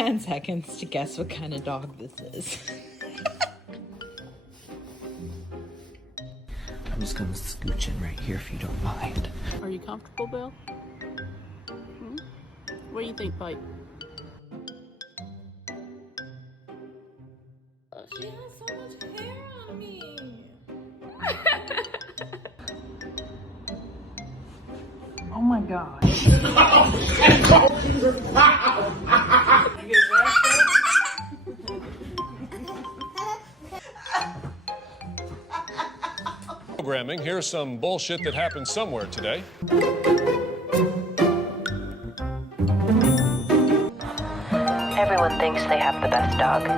10 seconds to guess what kind of dog this is. I'm just gonna scooch in right here if you don't mind. Are you comfortable, Bill? What do you think, Pipe? Oh, she has so much hair on me. Oh my God. Programming, here's some bullshit that happened somewhere today. Everyone thinks they have the best dog.